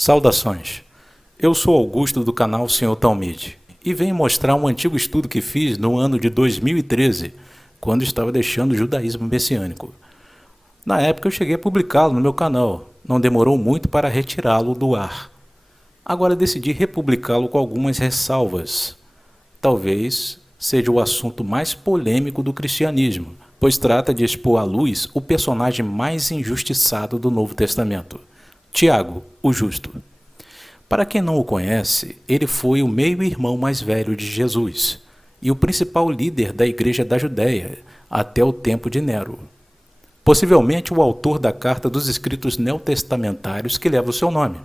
Saudações! Eu sou Augusto do canal Sr. Talmide e venho mostrar um antigo estudo que fiz no ano de 2013, quando estava deixando o judaísmo messiânico. Na época eu cheguei a publicá-lo no meu canal, não demorou muito para retirá-lo do ar. Agora decidi republicá-lo com algumas ressalvas. Talvez seja o assunto mais polêmico do cristianismo, pois trata de expor à luz o personagem mais injustiçado do Novo Testamento, Tiago, o Justo. Para quem não o conhece, ele foi o meio-irmão mais velho de Jesus e o principal líder da Igreja da Judéia até o tempo de Nero. Possivelmente o autor da carta dos escritos neotestamentários que leva o seu nome.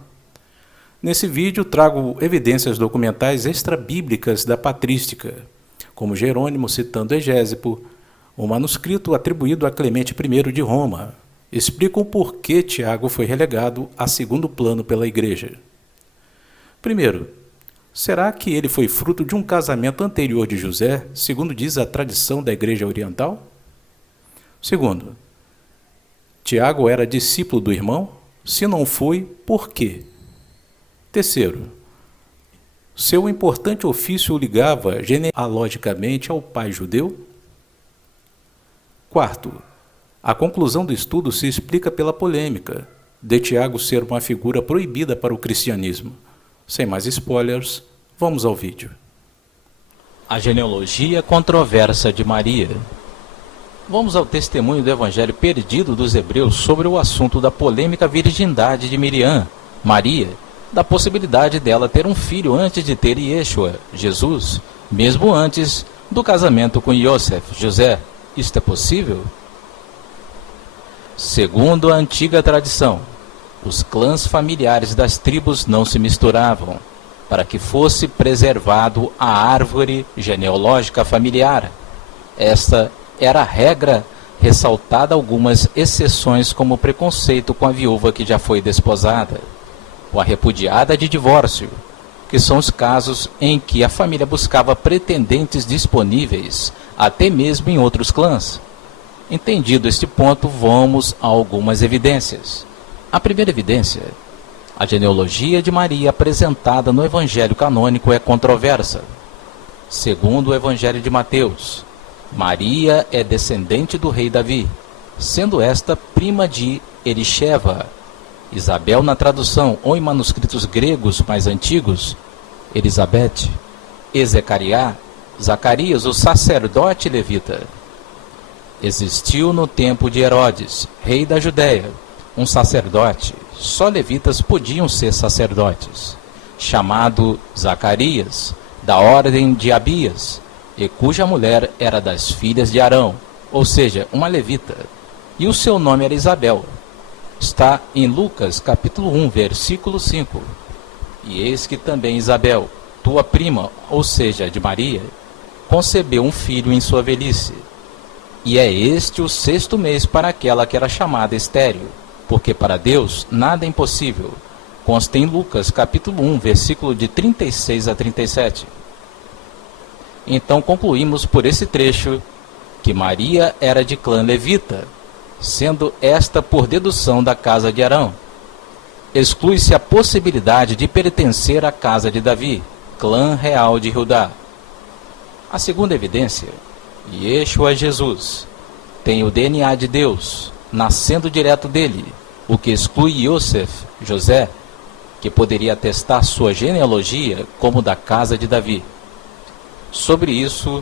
Nesse vídeo trago evidências documentais extrabíblicas da patrística, como Jerônimo citando Egésipo, um manuscrito atribuído a Clemente I de Roma. Explico o porquê Tiago foi relegado a segundo plano pela Igreja. Primeiro, será que ele foi fruto de um casamento anterior de José, segundo diz a tradição da Igreja Oriental? Segundo, Tiago era discípulo do irmão? Se não foi, por quê? Terceiro, seu importante ofício o ligava genealogicamente ao pai judeu? Quarto, a conclusão do estudo se explica pela polêmica de Tiago ser uma figura proibida para o cristianismo. Sem mais spoilers, vamos ao vídeo. A genealogia controversa de Maria. Vamos ao testemunho do Evangelho perdido dos Hebreus sobre o assunto da polêmica virgindade de Miriam, Maria, da possibilidade dela ter um filho antes de ter Yeshua, Jesus, mesmo antes do casamento com Yosef, José. Isto é possível? Segundo a antiga tradição, os clãs familiares das tribos não se misturavam, para que fosse preservado a árvore genealógica familiar. Esta era a regra, ressaltada algumas exceções como o preconceito com a viúva que já foi desposada, ou a repudiada de divórcio, que são os casos em que a família buscava pretendentes disponíveis, até mesmo em outros clãs. Entendido este ponto, vamos a algumas evidências. A primeira evidência: a genealogia de Maria apresentada no Evangelho canônico é controversa. Segundo o Evangelho de Mateus, Maria é descendente do rei Davi, sendo esta prima de Elisheva. Isabel na tradução ou em manuscritos gregos mais antigos, Elizabeth, Ezecariá, Zacarias, o sacerdote levita. Existiu no tempo de Herodes, rei da Judéia, um sacerdote, só levitas podiam ser sacerdotes, chamado Zacarias, da ordem de Abias, e cuja mulher era das filhas de Arão, ou seja, uma levita, e o seu nome era Isabel. Está em Lucas, capítulo 1, versículo 5. E eis que também Isabel, tua prima, ou seja, de Maria, concebeu um filho em sua velhice. E é este o 6º mês para aquela que era chamada estéril, porque para Deus nada é impossível. Consta em Lucas, capítulo 1, versículo de 36 a 37. Então concluímos por esse trecho que Maria era de clã levita, sendo esta por dedução da casa de Arão. Exclui-se a possibilidade de pertencer à casa de Davi, clã real de Judá. A segunda evidência: Yeshua Jesus tem o DNA de Deus, nascendo direto dele, o que exclui Yosef, José, que poderia atestar sua genealogia como da casa de Davi. Sobre isso,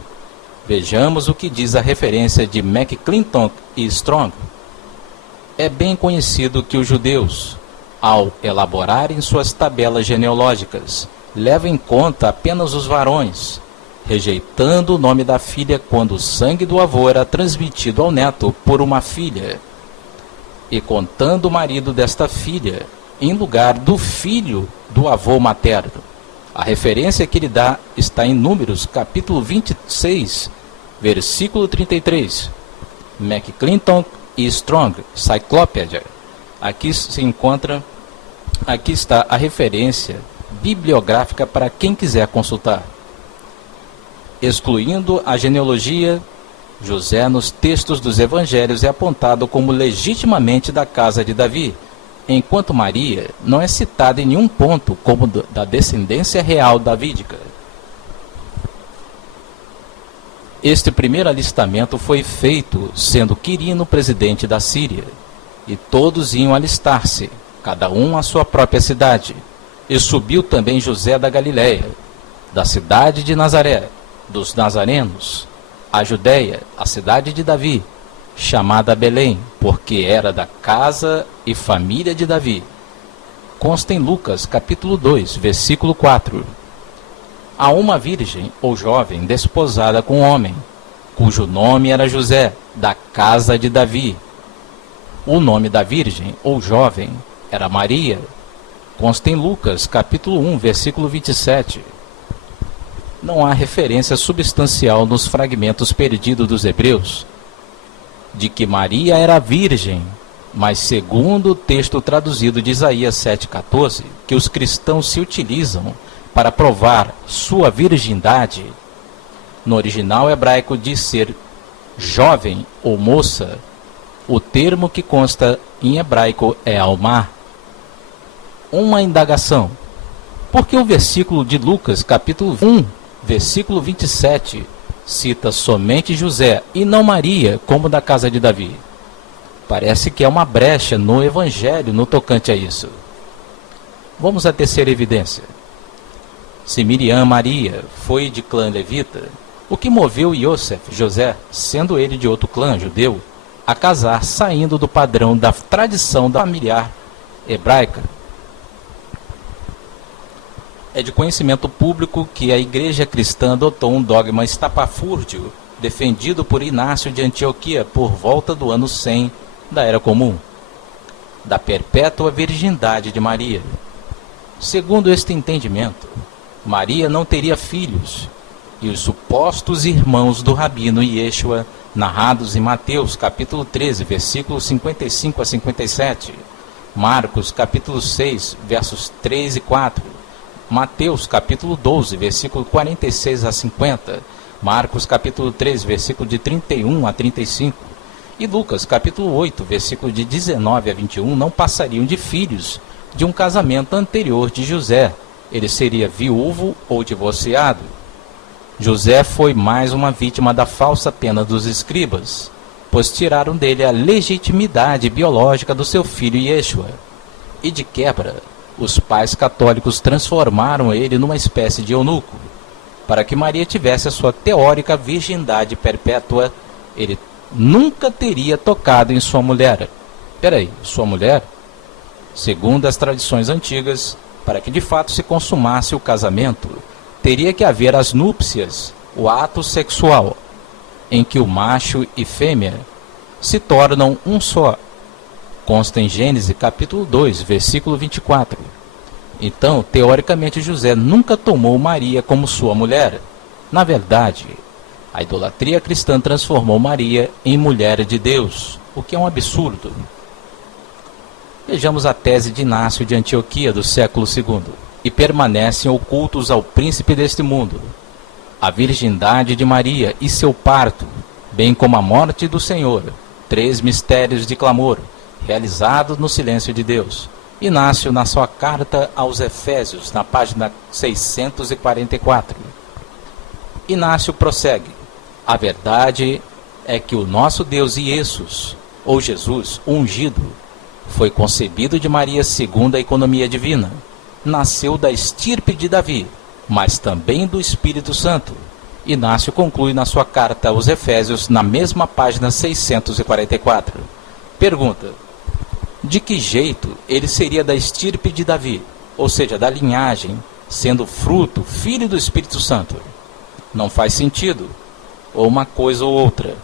vejamos o que diz a referência de McClintock e Strong. É bem conhecido que os judeus, ao elaborarem suas tabelas genealógicas, levam em conta apenas os varões, rejeitando o nome da filha quando o sangue do avô era transmitido ao neto por uma filha, e contando o marido desta filha em lugar do filho do avô materno. A referência que ele dá está em Números, capítulo 26, versículo 33. McClintock e Strong, Cyclopedia. Aqui está a referência bibliográfica para quem quiser consultar. Excluindo a genealogia, José nos textos dos evangelhos é apontado como legitimamente da casa de Davi, enquanto Maria não é citada em nenhum ponto como da descendência real davídica. Este primeiro alistamento foi feito sendo Quirino presidente da Síria, e todos iam alistar-se, cada um à sua própria cidade. E subiu também José da Galiléia, da cidade de Nazaré, dos nazarenos, a Judéia, a cidade de Davi, chamada Belém, porque era da casa e família de Davi. Consta em Lucas, capítulo 2, versículo 4. A uma virgem ou jovem desposada com um homem, cujo nome era José, da casa de Davi. O nome da virgem ou jovem era Maria. Consta em Lucas, capítulo 1, versículo 27. Não há referência substancial nos fragmentos perdidos dos Hebreus de que Maria era virgem, mas segundo o texto traduzido de Isaías 7,14, que os cristãos se utilizam para provar sua virgindade, no original hebraico diz ser jovem ou moça, o termo que consta em hebraico é almá. Uma indagação: por que o versículo de Lucas, capítulo 1, versículo 27, cita somente José e não Maria como da casa de Davi? Parece que é uma brecha no Evangelho no tocante a isso. Vamos à terceira evidência. Se Miriam Maria foi de clã levita, o que moveu Yosef, José, sendo ele de outro clã judeu, a casar saindo do padrão da tradição familiar hebraica? É de conhecimento público que a Igreja Cristã adotou um dogma estapafúrdio defendido por Inácio de Antioquia por volta do ano 100 da Era Comum, da perpétua virgindade de Maria. Segundo este entendimento, Maria não teria filhos, e os supostos irmãos do rabino Yeshua, narrados em Mateus capítulo 13, versículos 55 a 57, Marcos capítulo 6, versos 3 e 4, Mateus capítulo 12, versículo 46 a 50, Marcos capítulo 3, versículo de 31 a 35, e Lucas capítulo 8, versículo de 19 a 21, não passariam de filhos de um casamento anterior de José. Ele seria viúvo ou divorciado. José foi mais uma vítima da falsa pena dos escribas, pois tiraram dele a legitimidade biológica do seu filho Yeshua. E de quebra, os pais católicos transformaram ele numa espécie de eunuco. Para que Maria tivesse a sua teórica virgindade perpétua, ele nunca teria tocado em sua mulher. Peraí, sua mulher? Segundo as tradições antigas, para que de fato se consumasse o casamento, teria que haver as núpcias, o ato sexual, em que o macho e fêmea se tornam um só. Consta em Gênesis capítulo 2, versículo 24. Então, teoricamente, José nunca tomou Maria como sua mulher. Na verdade, a idolatria cristã transformou Maria em mulher de Deus, o que é um absurdo. Vejamos a tese de Inácio de Antioquia do século II. E permanecem ocultos ao príncipe deste mundo a virgindade de Maria e seu parto, bem como a morte do Senhor, 3 mistérios de clamor, realizados no silêncio de Deus. Inácio, na sua carta aos Efésios, na página 644. Inácio prossegue: a verdade é que o nosso Deus Jesus, ou Jesus, o ungido, foi concebido de Maria segundo a economia divina. Nasceu da estirpe de Davi, mas também do Espírito Santo. Inácio conclui na sua carta aos Efésios, na mesma página 644. Pergunta: de que jeito ele seria da estirpe de Davi, ou seja, da linhagem, sendo fruto, filho do Espírito Santo? Não faz sentido, ou uma coisa ou outra.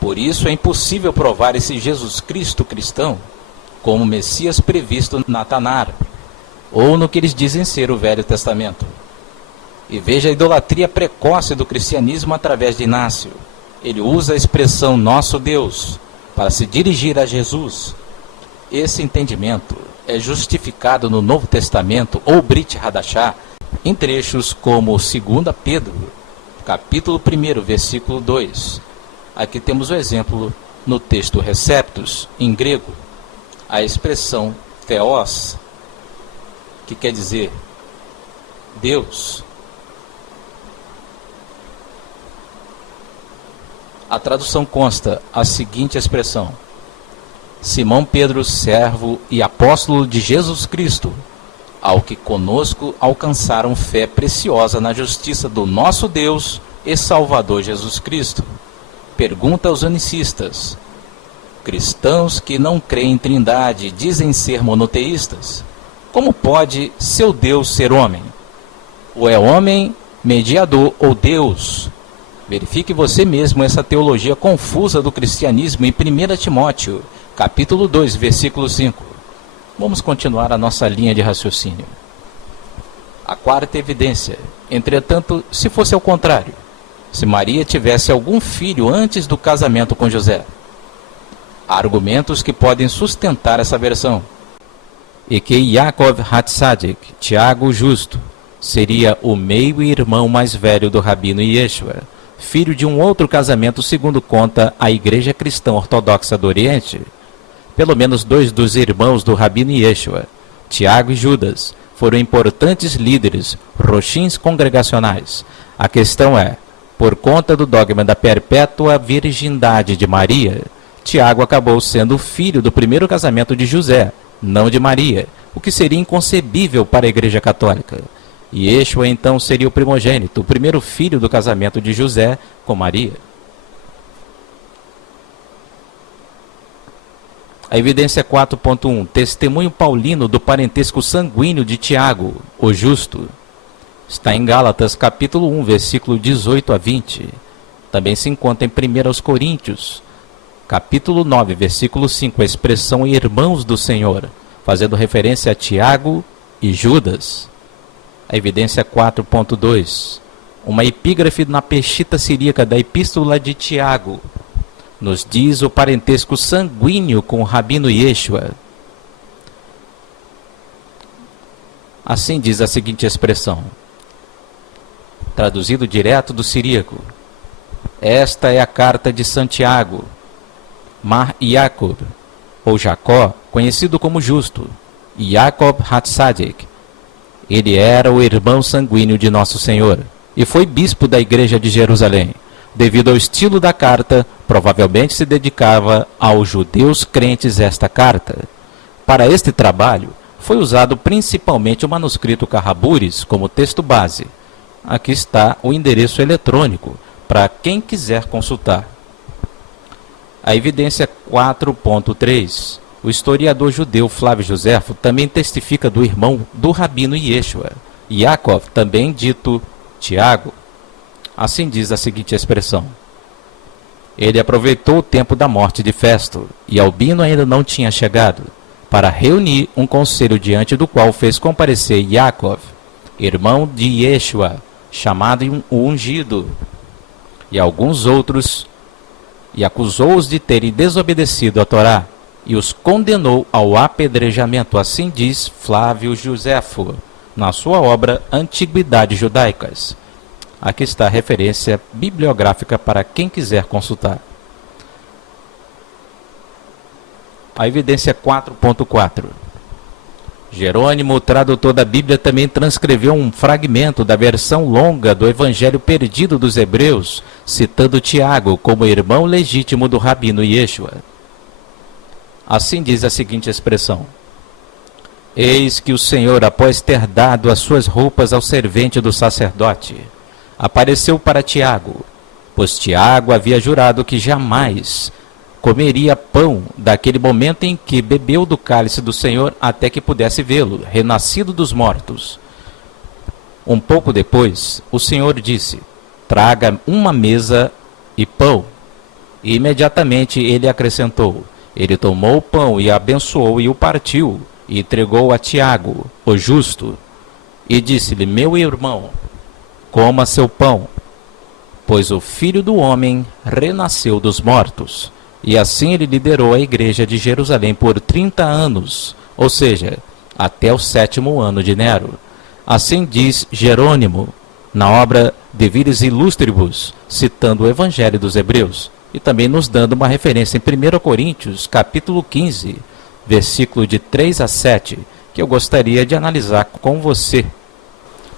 Por isso é impossível provar esse Jesus Cristo cristão como Messias previsto na Tanar, ou no que eles dizem ser o Velho Testamento. E veja a idolatria precoce do cristianismo através de Inácio. Ele usa a expressão nosso Deus para se dirigir a Jesus. Esse entendimento é justificado no Novo Testamento, ou Brit Hadashah, em trechos como 2 Pedro, capítulo 1, versículo 2. Aqui temos o exemplo no texto Receptus, em grego. A expressão theos, que quer dizer Deus, a tradução consta a seguinte expressão: Simão Pedro, servo e apóstolo de Jesus Cristo, ao que conosco alcançaram fé preciosa na justiça do nosso Deus e Salvador Jesus Cristo. Pergunta aos unicistas: cristãos que não creem em Trindade dizem ser monoteístas. Como pode seu Deus ser homem? Ou é homem, mediador ou Deus? Verifique você mesmo essa teologia confusa do cristianismo em 1 Timóteo, capítulo 2, versículo 5. Vamos continuar a nossa linha de raciocínio. A quarta evidência: entretanto, se fosse ao contrário, se Maria tivesse algum filho antes do casamento com José. Há argumentos que podem sustentar essa versão. E que Yaakov Hatzadik, Tiago Justo, seria o meio-irmão mais velho do Rabino Yeshua, filho de um outro casamento, segundo conta a Igreja Cristã Ortodoxa do Oriente. Pelo menos 2 dos irmãos do Rabino Yeshua, Tiago e Judas, foram importantes líderes, roshins congregacionais. A questão é, por conta do dogma da perpétua virgindade de Maria, Tiago acabou sendo filho do primeiro casamento de José, não de Maria, o que seria inconcebível para a Igreja Católica. E Yeshua então seria o primogênito, o primeiro filho do casamento de José com Maria. A evidência 4.1, testemunho paulino do parentesco sanguíneo de Tiago, o justo. Está em Gálatas capítulo 1, versículo 18 a 20. Também se encontra em 1 Coríntios, capítulo 9, versículo 5, a expressão irmãos do Senhor, fazendo referência a Tiago e Judas. A evidência 4.2, uma epígrafe na Peshita siríaca da Epístola de Tiago, nos diz o parentesco sanguíneo com o Rabino Yeshua. Assim diz a seguinte expressão, traduzido direto do siríaco: esta é a carta de Santiago, Mar Yaakov, ou Jacó, conhecido como Justo, Yaakov Hatzadik. Ele era o irmão sanguíneo de Nosso Senhor e foi bispo da igreja de Jerusalém. Devido ao estilo da carta, provavelmente se dedicava aos judeus crentes esta carta. Para este trabalho, foi usado principalmente o manuscrito Carraburis como texto base. Aqui está o endereço eletrônico para quem quiser consultar. A evidência 4.3. O historiador judeu Flávio Joséfo também testifica do irmão do Rabino Yeshua, Yaakov, também dito Tiago. Assim diz a seguinte expressão: ele aproveitou o tempo da morte de Festo, e Albino ainda não tinha chegado, para reunir um conselho diante do qual fez comparecer Yaakov, irmão de Yeshua, chamado o Ungido, e alguns outros, e acusou-os de terem desobedecido a Torá, e os condenou ao apedrejamento. Assim diz Flávio Joséfo, na sua obra Antiguidades Judaicas. Aqui está a referência bibliográfica para quem quiser consultar. A evidência 4.4. Jerônimo, o tradutor da Bíblia, também transcreveu um fragmento da versão longa do Evangelho perdido dos Hebreus, citando Tiago como irmão legítimo do Rabino Yeshua. Assim diz a seguinte expressão: eis que o Senhor, após ter dado as suas roupas ao servente do sacerdote, apareceu para Tiago, pois Tiago havia jurado que jamais comeria pão daquele momento em que bebeu do cálice do Senhor até que pudesse vê-lo, renascido dos mortos. Um pouco depois, o Senhor disse: traga uma mesa e pão. E imediatamente ele acrescentou: ele tomou o pão e abençoou e o partiu, e entregou a Tiago, o justo, e disse-lhe: meu irmão, coma seu pão, pois o Filho do Homem renasceu dos mortos. E assim ele liderou a igreja de Jerusalém por 30 anos, ou seja, até o 7º ano de Nero. Assim diz Jerônimo, na obra De Viris Illustribus, citando o Evangelho dos Hebreus, e também nos dando uma referência em 1 Coríntios, capítulo 15, versículo de 3 a 7, que eu gostaria de analisar com você.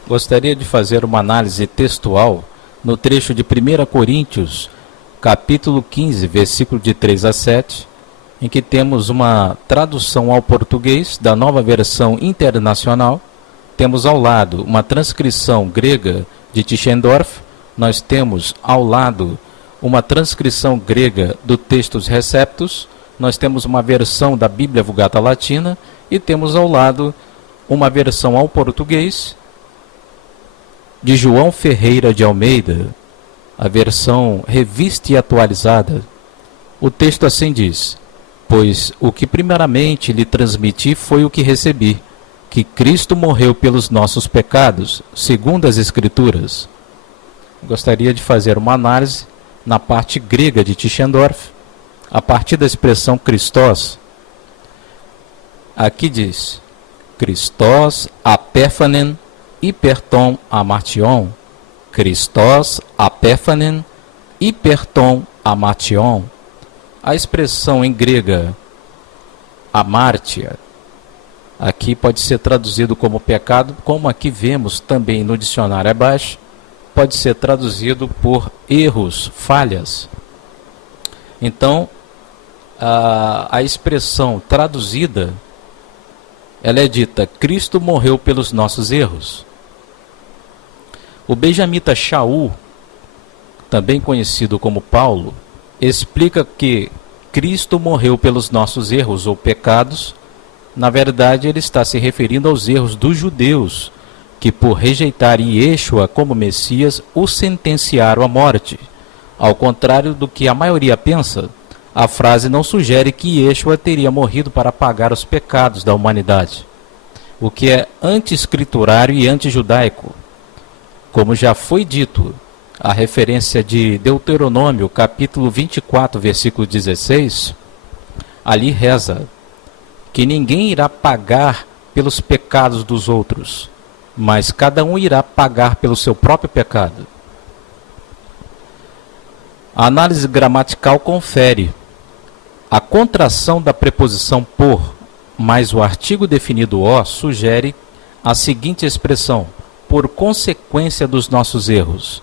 Gostaria de fazer uma análise textual no trecho de 1 Coríntios, capítulo 15, versículo de 3 a 7, em que temos uma tradução ao português da Nova Versão Internacional. Temos ao lado uma transcrição grega de Tischendorf, nós temos ao lado uma transcrição grega do Textus Receptus, nós temos uma versão da Bíblia Vulgata Latina e temos ao lado uma versão ao português de João Ferreira de Almeida, a versão revista e atualizada. O texto assim diz: pois o que primeiramente lhe transmiti foi o que recebi, que Cristo morreu pelos nossos pecados, segundo as Escrituras. Gostaria de fazer uma análise na parte grega de Tischendorf, a partir da expressão Christos. Aqui diz: Christos apéphanen hyperton amartion. Christos apéphanen hyperton amartion. A expressão em grega amártia aqui pode ser traduzido como pecado, como aqui vemos também no dicionário abaixo, pode ser traduzido por erros, falhas. Então, a expressão traduzida, ela é dita: Cristo morreu pelos nossos erros. O benjamita Shaul, também conhecido como Paulo, explica que Cristo morreu pelos nossos erros ou pecados. Na verdade, ele está se referindo aos erros dos judeus, que por rejeitarem Yeshua como Messias, o sentenciaram à morte. Ao contrário do que a maioria pensa, a frase não sugere que Yeshua teria morrido para pagar os pecados da humanidade, o que é anti-escriturário e anti-judaico. Como já foi dito, a referência de Deuteronômio, capítulo 24, versículo 16, ali reza que ninguém irá pagar pelos pecados dos outros, mas cada um irá pagar pelo seu próprio pecado. A análise gramatical confere a contração da preposição por, mais o artigo definido o, sugere a seguinte expressão: por consequência dos nossos erros.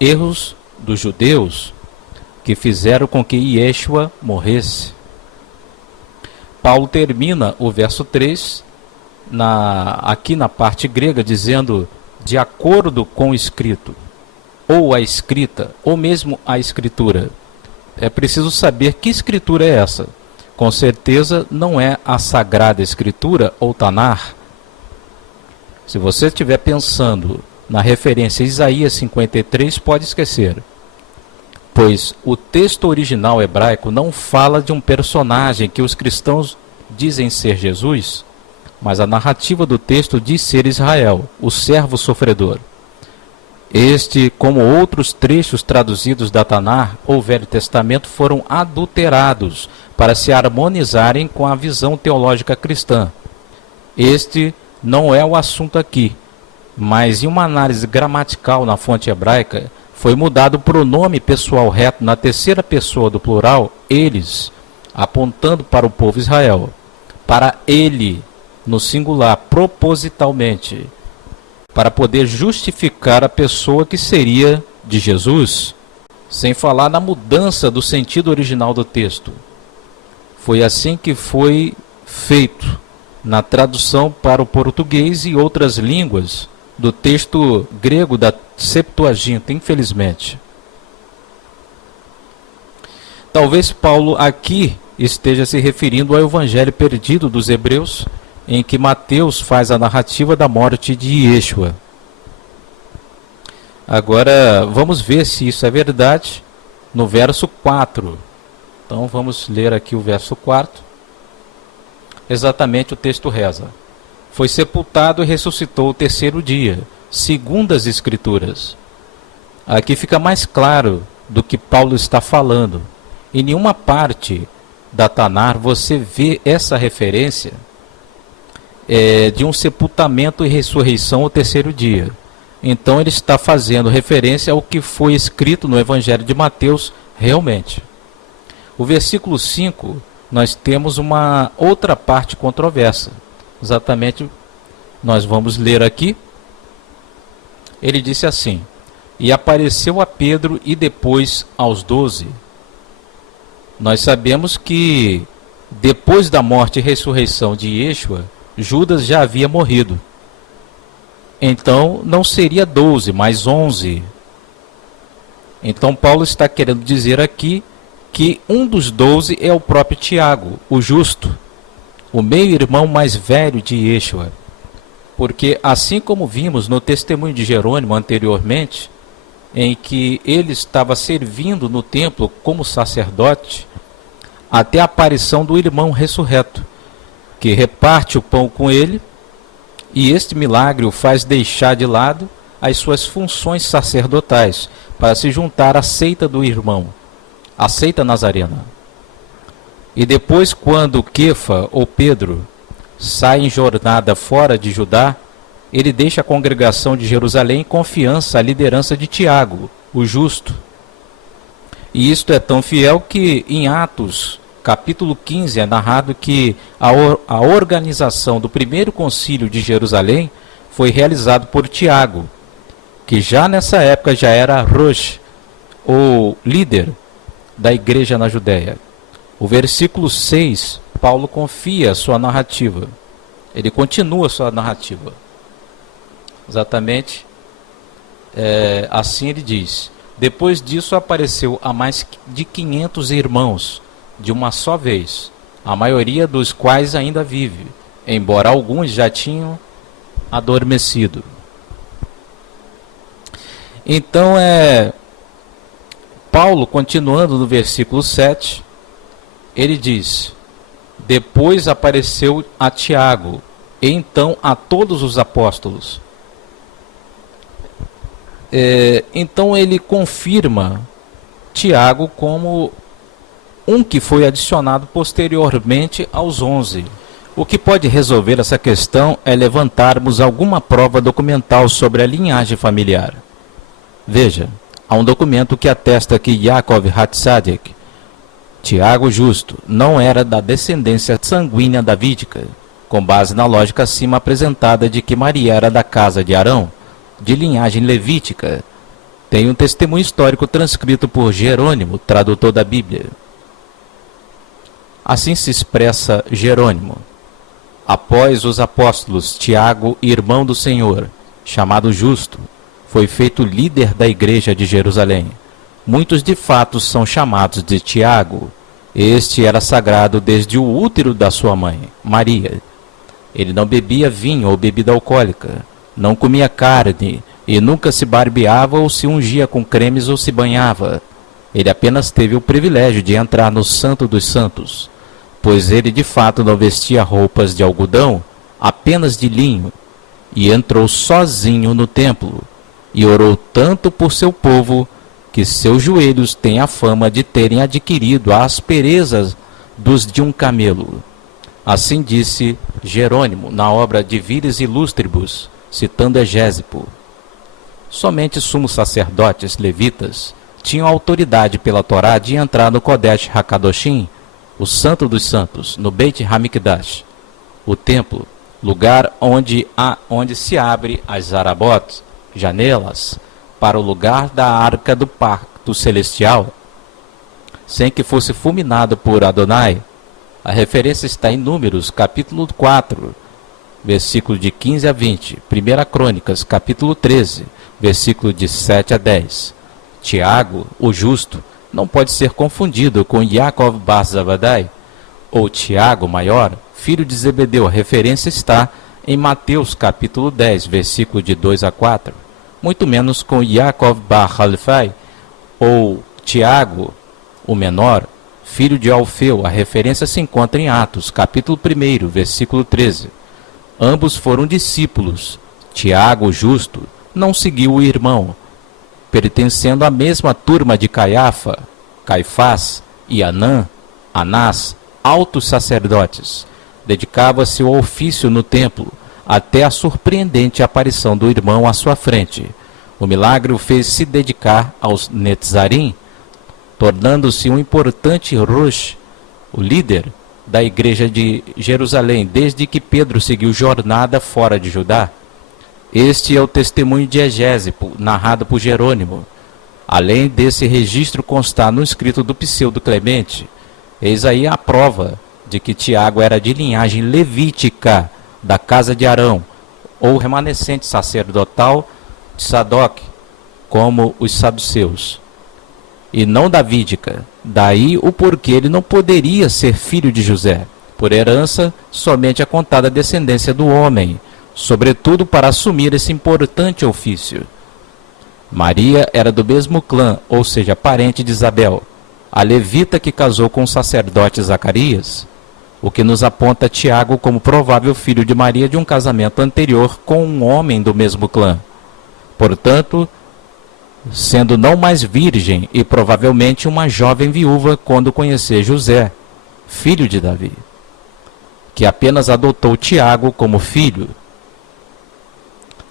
Erros dos judeus que fizeram com que Yeshua morresse. Paulo termina o verso 3, aqui na parte grega, dizendo: de acordo com o escrito, ou a escrita, ou mesmo a escritura. É preciso saber que escritura é essa. Com certeza não é a Sagrada Escritura ou Tanar. Se você estiver pensando na referência Isaías 53, pode esquecer. Pois o texto original hebraico não fala de um personagem que os cristãos dizem ser Jesus, mas a narrativa do texto diz ser Israel, o servo sofredor. Este, como outros trechos traduzidos da Tanar ou Velho Testamento, foram adulterados para se harmonizarem com a visão teológica cristã. Este não é o assunto aqui, mas em uma análise gramatical na fonte hebraica, foi mudado o pronome pessoal reto na terceira pessoa do plural, eles, apontando para o povo Israel, para ele, no singular, propositalmente, para poder justificar a pessoa que seria de Jesus, sem falar na mudança do sentido original do texto. Foi assim que foi feito na tradução para o português e outras línguas do texto grego da Septuaginta, infelizmente. Talvez Paulo aqui esteja se referindo ao evangelho perdido dos hebreus, em que Mateus faz a narrativa da morte de Yeshua. Agora, vamos ver se isso é verdade no verso 4. Então, vamos ler aqui o verso 4. Exatamente o texto reza: foi sepultado e ressuscitou o terceiro dia, segundo as Escrituras. Aqui fica mais claro do que Paulo está falando. Em nenhuma parte da Tanar você vê essa referência de um sepultamento e ressurreição ao terceiro dia. Então ele está fazendo referência ao que foi escrito no Evangelho de Mateus realmente. O versículo 5 nós temos uma outra parte controversa. Exatamente, nós vamos ler aqui. Ele disse assim: e apareceu a Pedro e depois aos 12. Nós sabemos que depois da morte e ressurreição de Yeshua, Judas já havia morrido. Então não seria 12, mas 11. Então Paulo está querendo dizer aqui que um dos 12 é o próprio Tiago, o justo, o meio-irmão mais velho de Yeshua. Porque assim como vimos no testemunho de Jerônimo anteriormente, em que ele estava servindo no templo como sacerdote, até a aparição do irmão ressurreto, que reparte o pão com ele, e este milagre o faz deixar de lado as suas funções sacerdotais, para se juntar à seita do irmão, a seita nazarena. E depois, quando Quefa ou Pedro sai em jornada fora de Judá, ele deixa a congregação de Jerusalém em confiança à liderança de Tiago, o justo. E isto é tão fiel que em Atos, capítulo 15, é narrado que a organização do primeiro concílio de Jerusalém foi realizado por Tiago, que já nessa época já era Rosh, o líder da igreja na Judéia. O versículo 6, Paulo confia sua narrativa. Ele continua sua narrativa. Exatamente assim ele diz: depois disso apareceu a mais de 500 irmãos, de uma só vez, a maioria dos quais ainda vive, embora alguns já tinham adormecido. Então Paulo, continuando no versículo 7, ele diz: depois apareceu a Tiago, e então a todos os apóstolos. Então ele confirma Tiago como um que foi adicionado posteriormente aos 11. O que pode resolver essa questão é levantarmos alguma prova documental sobre a linhagem familiar. Veja, há um documento que atesta que Yaakov Hatzadik, Tiago Justo, não era da descendência sanguínea davídica, com base na lógica acima apresentada de que Maria era da casa de Arão, de linhagem levítica. Tem um testemunho histórico transcrito por Jerônimo, tradutor da Bíblia. Assim se expressa Jerônimo: após os apóstolos, Tiago, irmão do Senhor, chamado Justo, foi feito líder da igreja de Jerusalém. Muitos de fato são chamados de Tiago. Este era sagrado desde o útero da sua mãe, Maria. Ele não bebia vinho ou bebida alcoólica, não comia carne e nunca se barbeava ou se ungia com cremes ou se banhava. Ele apenas teve o privilégio de entrar no Santo dos Santos, pois ele de fato não vestia roupas de algodão, apenas de linho, e entrou sozinho no templo, e orou tanto por seu povo, que seus joelhos têm a fama de terem adquirido a aspereza dos de um camelo. Assim disse Jerônimo na obra de Vires Illustribus, citando Egésipo. Somente sumos sacerdotes levitas tinham autoridade pela Torá de entrar no Kodesh HaKadoshim, o Santo dos Santos, no Beit HaMikdash, o templo, lugar onde se abre as zarabot, janelas, para o lugar da arca do pacto celestial, sem que fosse fulminado por Adonai. A referência está em Números, capítulo 4, versículo de 15 a 20, 1 Crônicas, capítulo 13, versículo de 7 a 10. Tiago, o justo, não pode ser confundido com Yaakov bar Zavadai, ou Tiago maior, filho de Zebedeu. A referência está em Mateus, capítulo 10, versículo de 2 a 4. Muito menos com Yaakov bar Halfai, ou Tiago, o menor, filho de Alfeu. A referência se encontra em Atos, capítulo 1, versículo 13. Ambos foram discípulos. Tiago, o justo, não seguiu o irmão, pertencendo à mesma turma de Caifás e Anás, altos sacerdotes. Dedicava-se ao ofício no templo, até a surpreendente aparição do irmão à sua frente. O milagre o fez se dedicar aos Netzarim, tornando-se um importante Rosh, o líder da Igreja de Jerusalém desde que Pedro seguiu jornada fora de Judá. Este é o testemunho de Egésipo, narrado por Jerônimo. Além desse registro constar no escrito do Pseudo Clemente, eis aí a prova de que Tiago era de linhagem levítica da casa de Arão, ou remanescente sacerdotal de Sadoc, como os saduceus, e não davídica. Daí o porquê ele não poderia ser filho de José, por herança somente a contada descendência do homem, sobretudo para assumir esse importante ofício. Maria era do mesmo clã, ou seja, parente de Isabel, a levita que casou com o sacerdote Zacarias, o que nos aponta Tiago como provável filho de Maria de um casamento anterior com um homem do mesmo clã. Portanto, sendo não mais virgem e provavelmente uma jovem viúva quando conhecer José, filho de Davi, que apenas adotou Tiago como filho.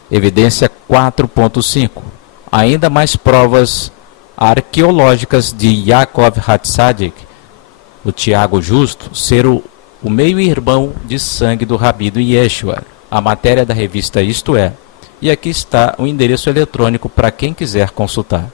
Evidência 4.5. Ainda mais provas arqueológicas de Yaakov Hatzadik, o Tiago Justo, ser o meio-irmão de sangue do Rabi Yeshua. A matéria da revista Isto É. E aqui está o endereço eletrônico para quem quiser consultar.